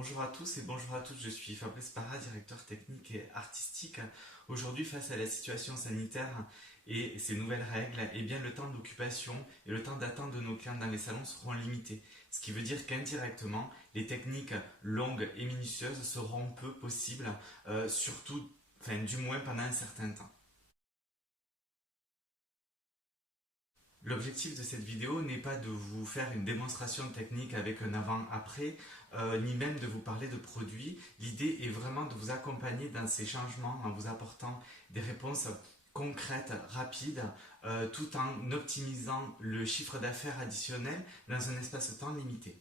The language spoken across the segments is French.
Bonjour à tous et bonjour à toutes, je suis Fabrice Parra, directeur technique et artistique. Aujourd'hui, face à la situation sanitaire et ces nouvelles règles, le temps d'occupation et le temps d'attente de nos clients dans les salons seront limités. Ce qui veut dire qu'indirectement, les techniques longues et minutieuses seront peu possibles, du moins pendant un certain temps. L'objectif de cette vidéo n'est pas de vous faire une démonstration technique avec un avant-après, ni même de vous parler de produits. L'idée est vraiment de vous accompagner dans ces changements en vous apportant des réponses concrètes, rapides, tout en optimisant le chiffre d'affaires additionnel dans un espace-temps limité.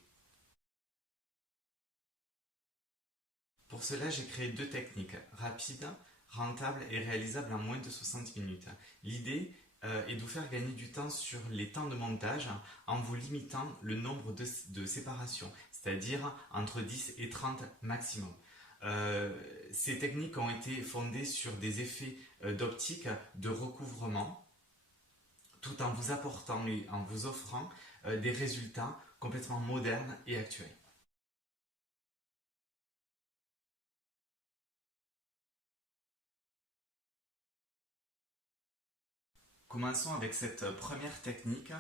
Pour cela, j'ai créé deux techniques, rapides, rentables et réalisables en moins de 60 minutes. L'idée est de vous faire gagner du temps sur les temps de montage en vous limitant le nombre de séparations, c'est-à-dire entre 10 et 30 maximum. Ces techniques ont été fondées sur des effets d'optique, de recouvrement, tout en vous apportant et en vous offrant des résultats complètement modernes et actuels. Commençons avec cette première technique.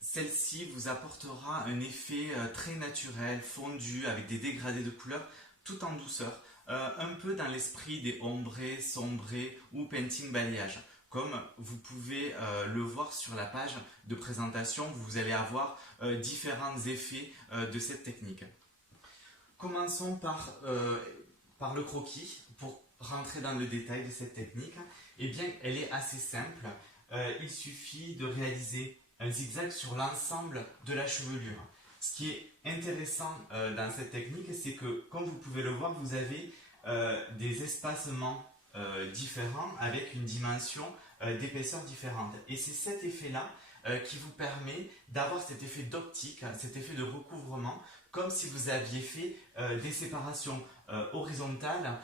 Celle-ci vous apportera un effet très naturel, fondu, avec des dégradés de couleurs, tout en douceur, un peu dans l'esprit des ombrés, sombrés ou painting balayage. Comme vous pouvez le voir sur la page de présentation, vous allez avoir différents effets de cette technique. Commençons par le croquis pour rentrer dans le détail de cette technique. Eh bien, elle est assez simple. Il suffit de réaliser un zigzag sur l'ensemble de la chevelure. Ce qui est intéressant dans cette technique, c'est que, comme vous pouvez le voir, vous avez des espacements différents avec une dimension d'épaisseur différente. Et c'est cet effet-là qui vous permet d'avoir cet effet d'optique, cet effet de recouvrement, comme si vous aviez fait des séparations horizontales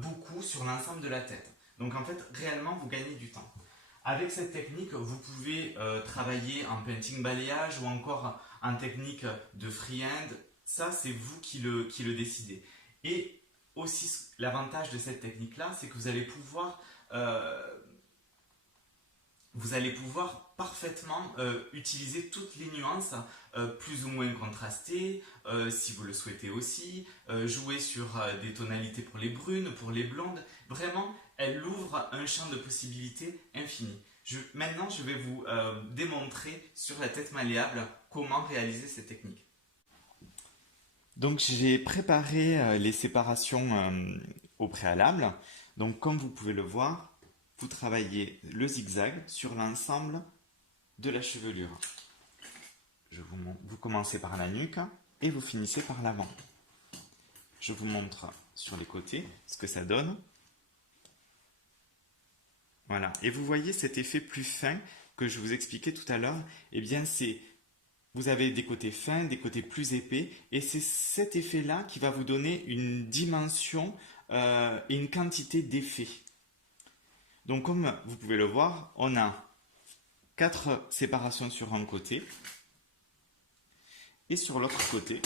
beaucoup sur l'ensemble de la tête. Donc en fait, réellement, vous gagnez du temps. Avec cette technique, vous pouvez travailler en painting balayage ou encore en technique de freehand. Ça, c'est vous qui le décidez. Et aussi, l'avantage de cette technique-là, c'est que vous allez pouvoir parfaitement utiliser toutes les nuances plus ou moins contrastées, si vous le souhaitez aussi, jouer sur des tonalités pour les brunes, pour les blondes. Vraiment, elle ouvre un champ de possibilités infini. Maintenant, je vais vous démontrer sur la tête malléable comment réaliser cette technique. Donc, j'ai préparé les séparations au préalable. Donc, comme vous pouvez le voir, vous travaillez le zigzag sur l'ensemble de la chevelure. Vous commencez par la nuque et vous finissez par l'avant. Je vous montre sur les côtés ce que ça donne. Voilà. Et vous voyez cet effet plus fin que je vous expliquais tout à l'heure. Eh bien, vous avez des côtés fins, des côtés plus épais, et c'est cet effet-là qui va vous donner une dimension et une quantité d'effets. Donc, comme vous pouvez le voir, on a 4 séparations sur un côté, et sur l'autre côté,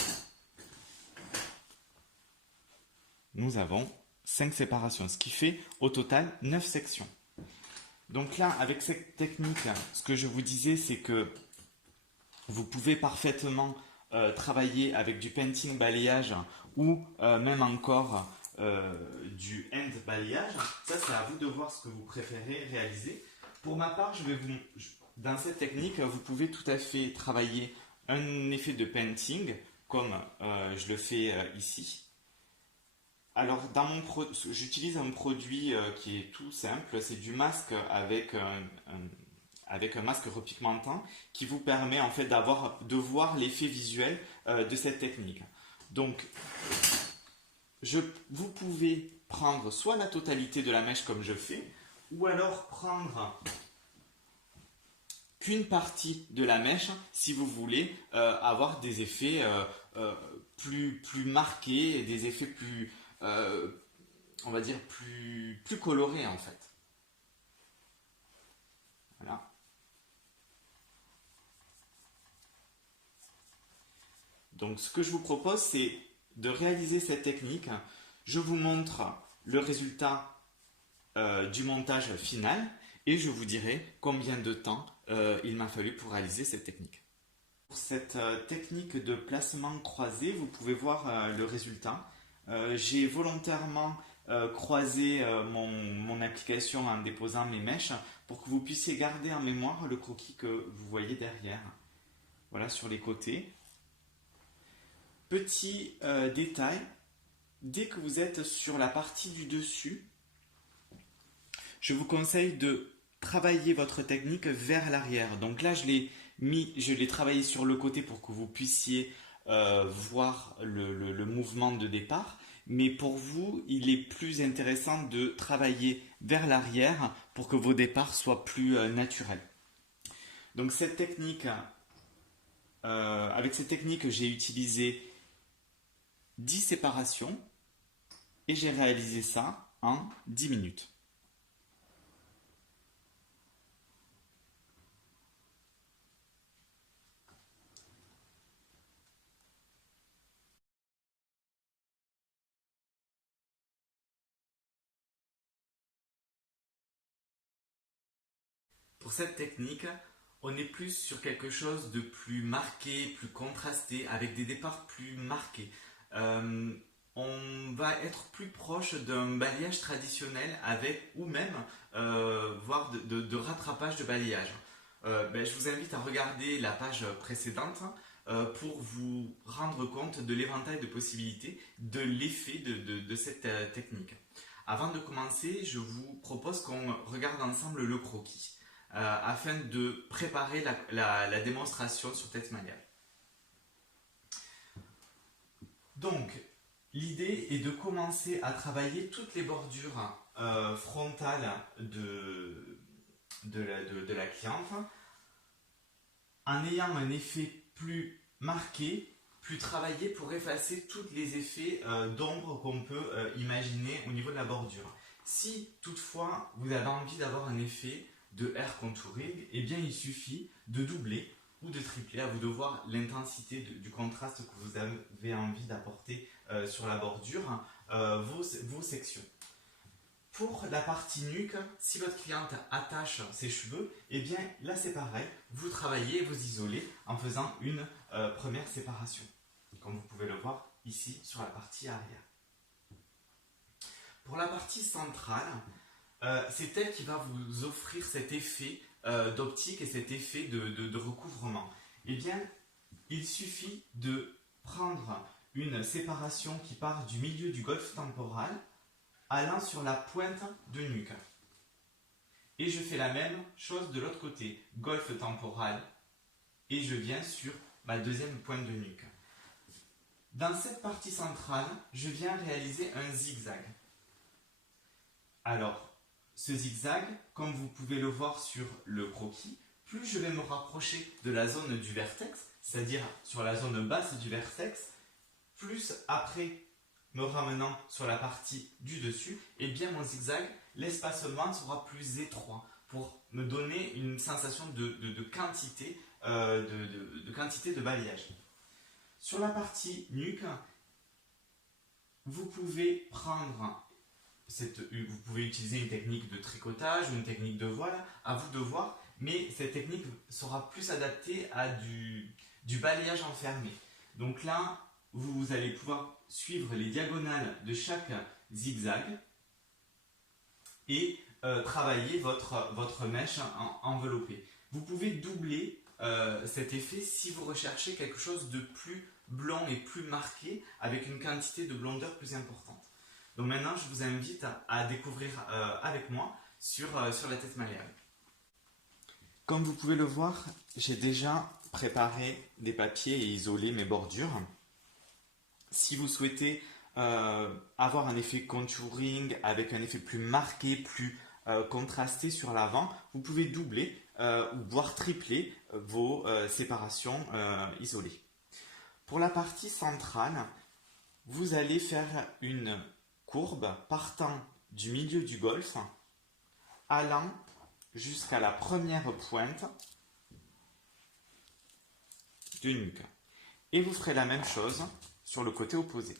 nous avons 5 séparations, ce qui fait au total 9 sections. Donc là, avec cette technique, ce que je vous disais, c'est que vous pouvez parfaitement travailler avec du painting balayage ou même encore du hand balayage. Ça, c'est à vous de voir ce que vous préférez réaliser. Pour ma part, dans cette technique, vous pouvez tout à fait travailler un effet de painting, comme je le fais ici. Alors, j'utilise un produit qui est tout simple, c'est du masque avec un masque repigmentant qui vous permet en fait de voir l'effet visuel de cette technique. Donc, vous pouvez prendre soit la totalité de la mèche comme je fais, ou alors prendre qu'une partie de la mèche si vous voulez avoir des effets plus marqués, des effets plus, on va dire, plus colorés en fait. Voilà. Donc ce que je vous propose, c'est de réaliser cette technique, je vous montre le résultat du montage final et je vous dirai combien de temps il m'a fallu pour réaliser cette technique. Pour cette technique de placement croisé, vous pouvez voir le résultat. J'ai volontairement croisé mon application en déposant mes mèches pour que vous puissiez garder en mémoire le croquis que vous voyez derrière. Voilà, sur les côtés. Petit détail, dès que vous êtes sur la partie du dessus, je vous conseille de travailler votre technique vers l'arrière. Donc là, je l'ai travaillé sur le côté pour que vous puissiez voir le mouvement de départ. Mais pour vous, il est plus intéressant de travailler vers l'arrière pour que vos départs soient plus naturels. Donc cette technique, avec cette technique, j'ai utilisé 10 séparations et j'ai réalisé ça en 10 minutes. Pour cette technique, on est plus sur quelque chose de plus marqué, plus contrasté, avec des départs plus marqués. On va être plus proche d'un balayage traditionnel avec, ou même, voire de rattrapage de balayage. Je vous invite à regarder la page précédente pour vous rendre compte de l'éventail de possibilités, de l'effet de cette technique. Avant de commencer, je vous propose qu'on regarde ensemble le croquis. Afin de préparer la démonstration sur tête manuelle. Donc, l'idée est de commencer à travailler toutes les bordures frontales de la cliente en ayant un effet plus marqué, plus travaillé pour effacer tous les effets d'ombre qu'on peut imaginer au niveau de la bordure. Si toutefois vous avez envie d'avoir un effet de air contouring, eh bien il suffit de doubler ou de tripler, à vous de voir l'intensité du contraste que vous avez envie d'apporter sur la bordure, vos sections. Pour la partie nuque, si votre cliente attache ses cheveux, eh bien là c'est pareil, vous travaillez, vous isolez en faisant une première séparation, comme vous pouvez le voir ici sur la partie arrière. Pour la partie centrale, c'est elle qui va vous offrir cet effet d'optique et cet effet de recouvrement. Eh bien, il suffit de prendre une séparation qui part du milieu du golfe temporal allant sur la pointe de nuque. Et je fais la même chose de l'autre côté, golfe temporal, et je viens sur ma deuxième pointe de nuque. Dans cette partie centrale, je viens réaliser un zigzag. Alors, ce zigzag, comme vous pouvez le voir sur le croquis, plus je vais me rapprocher de la zone du vertex, c'est-à-dire sur la zone basse du vertex, plus après me ramenant sur la partie du dessus, et bien mon zigzag, l'espacement sera plus étroit pour me donner une sensation de quantité de balayage. Sur la partie nuque, vous pouvez prendre vous pouvez utiliser une technique de tricotage ou une technique de voile, à vous de voir, mais cette technique sera plus adaptée à du balayage enfermé. Donc là, vous allez pouvoir suivre les diagonales de chaque zigzag et travailler votre mèche enveloppée. Vous pouvez doubler cet effet si vous recherchez quelque chose de plus blond et plus marqué avec une quantité de blondeur plus importante. Donc maintenant, je vous invite à découvrir avec moi sur la tête malléable. Comme vous pouvez le voir, j'ai déjà préparé des papiers et isolé mes bordures. Si vous souhaitez avoir un effet contouring avec un effet plus marqué, plus contrasté sur l'avant, vous pouvez doubler ou voire tripler vos séparations isolées. Pour la partie centrale, vous allez faire une courbe partant du milieu du golfe, allant jusqu'à la première pointe de nuque. Et vous ferez la même chose sur le côté opposé.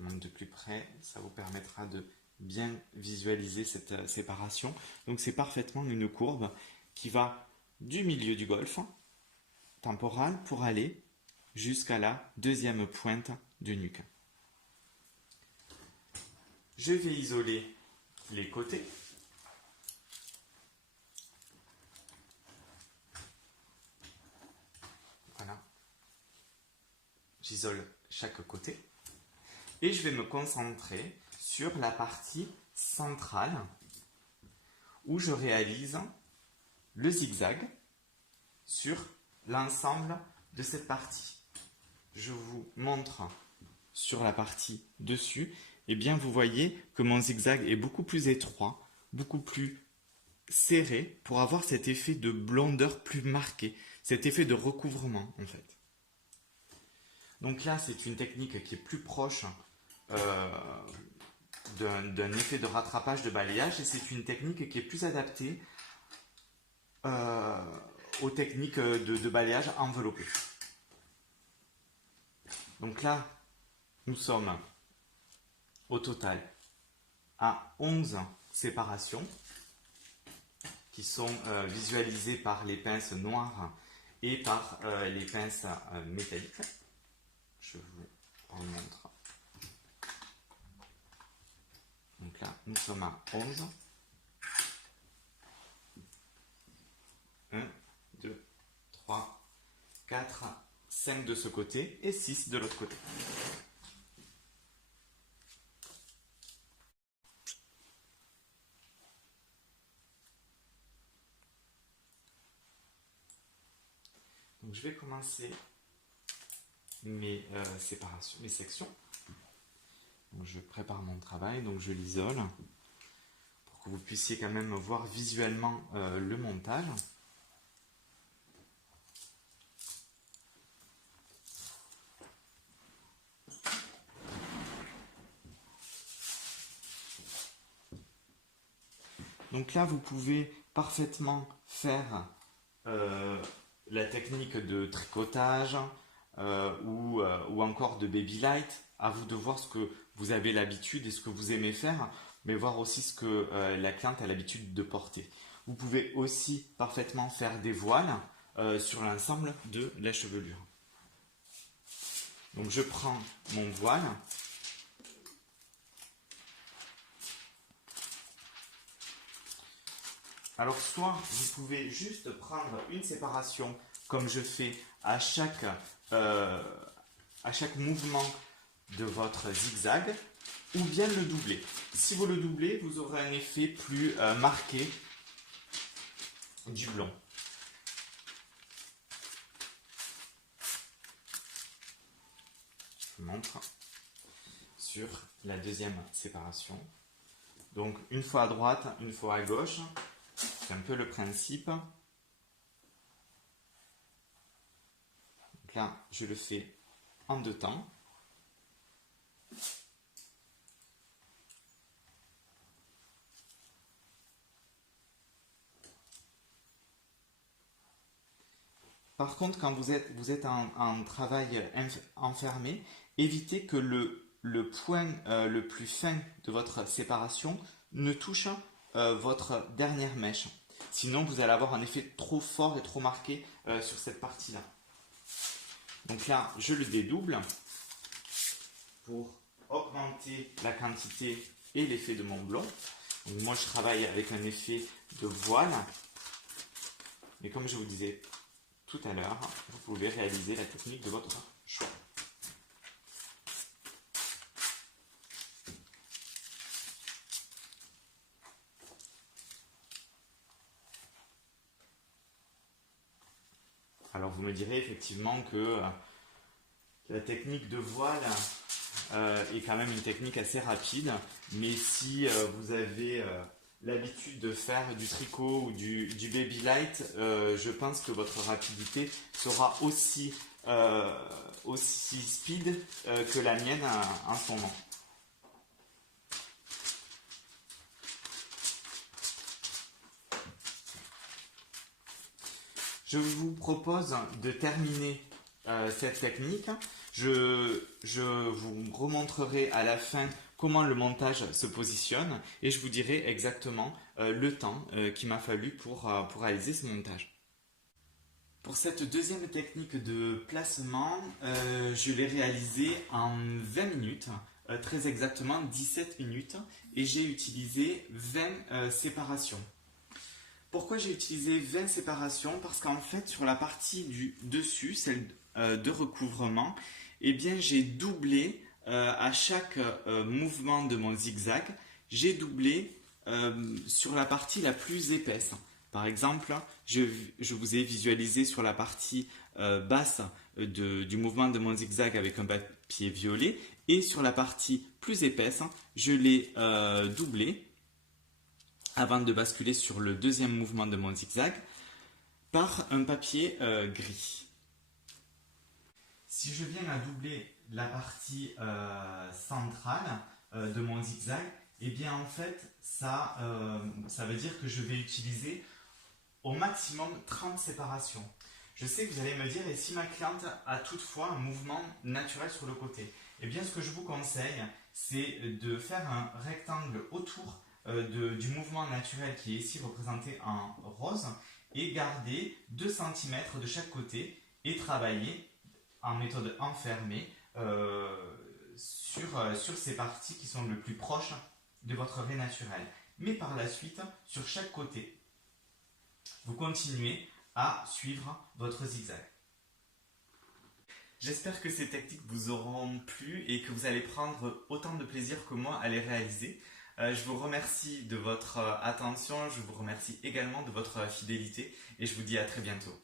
Je monte de plus près, ça vous permettra de bien visualiser cette séparation. Donc c'est parfaitement une courbe qui va du milieu du golfe temporal pour aller jusqu'à la deuxième pointe du nuque. Je vais isoler les côtés. Voilà. J'isole chaque côté. Et je vais me concentrer sur la partie centrale où je réalise le zigzag sur l'ensemble de cette partie. Je vous montre sur la partie dessus. Et bien vous voyez que mon zigzag est beaucoup plus étroit, beaucoup plus serré pour avoir cet effet de blondeur plus marqué, cet effet de recouvrement en fait. Donc là c'est une technique qui est plus proche d'un effet de rattrapage de balayage et c'est une technique qui est plus adaptée aux techniques de balayage enveloppé. Donc là nous sommes au total à 11 séparations qui sont visualisées par les pinces noires et par les pinces métalliques. Je vous remontre. Donc là, nous sommes à 11. 1, 2, 3, 4, 5 de ce côté et 6 de l'autre côté. Donc je vais commencer mes séparations, mes sections. Donc je prépare mon travail, donc je l'isole pour que vous puissiez quand même voir visuellement le montage. Donc là, vous pouvez parfaitement faire la technique de tricotage ou encore de baby light. À vous de voir ce que vous avez l'habitude et ce que vous aimez faire, mais voir aussi ce que la cliente a l'habitude de porter. Vous pouvez aussi parfaitement faire des voiles sur l'ensemble de la chevelure. Donc je prends mon voile. Alors soit vous pouvez juste prendre une séparation comme je fais à chaque mouvement de votre zigzag ou bien le doubler. Si vous le doublez, vous aurez un effet plus marqué du blond. Je vous montre sur la deuxième séparation. Donc une fois à droite, une fois à gauche. C'est un peu le principe. Donc là, je le fais en deux temps. Par contre, quand vous êtes en travail enfermé, évitez que le point le plus fin de votre séparation ne touche votre dernière mèche. Sinon, vous allez avoir un effet trop fort et trop marqué sur cette partie-là. Donc là, je le dédouble pour augmenter la quantité et l'effet de mon blond. Donc moi, je travaille avec un effet de voile. Mais comme je vous disais tout à l'heure, vous pouvez réaliser la technique de votre choix. Alors vous me direz effectivement que la technique de voile est quand même une technique assez rapide, mais si vous avez l'habitude de faire du tricot ou du baby light, je pense que votre rapidité sera aussi speed que la mienne en ce moment. Je vous propose de terminer cette technique Je vous remontrerai à la fin comment le montage se positionne et je vous dirai exactement le temps qu'il m'a fallu pour réaliser ce montage. Pour cette deuxième technique de placement, je l'ai réalisée en 20 minutes, très exactement 17 minutes, et j'ai utilisé 20 séparations. Pourquoi j'ai utilisé 20 séparations? Parce qu'en fait, sur la partie du dessus, celle de recouvrement, eh bien, j'ai doublé à chaque mouvement de mon zigzag, j'ai doublé sur la partie la plus épaisse. Par exemple, je vous ai visualisé sur la partie basse du mouvement de mon zigzag avec un papier violet et sur la partie plus épaisse, je l'ai doublé avant de basculer sur le deuxième mouvement de mon zigzag par un papier gris. Si je viens à doubler la partie centrale de mon zigzag, eh bien en fait ça veut dire que je vais utiliser au maximum 30 séparations. Je sais que vous allez me dire, et si ma cliente a toutefois un mouvement naturel sur le côté? Eh bien ce que je vous conseille, c'est de faire un rectangle autour du mouvement naturel qui est ici représenté en rose et garder 2 cm de chaque côté et travailler en méthode enfermée sur ces parties qui sont le plus proches de votre raie naturelle. Mais par la suite, sur chaque côté, vous continuez à suivre votre zigzag. J'espère que ces techniques vous auront plu et que vous allez prendre autant de plaisir que moi à les réaliser. Je vous remercie de votre attention, je vous remercie également de votre fidélité et je vous dis à très bientôt.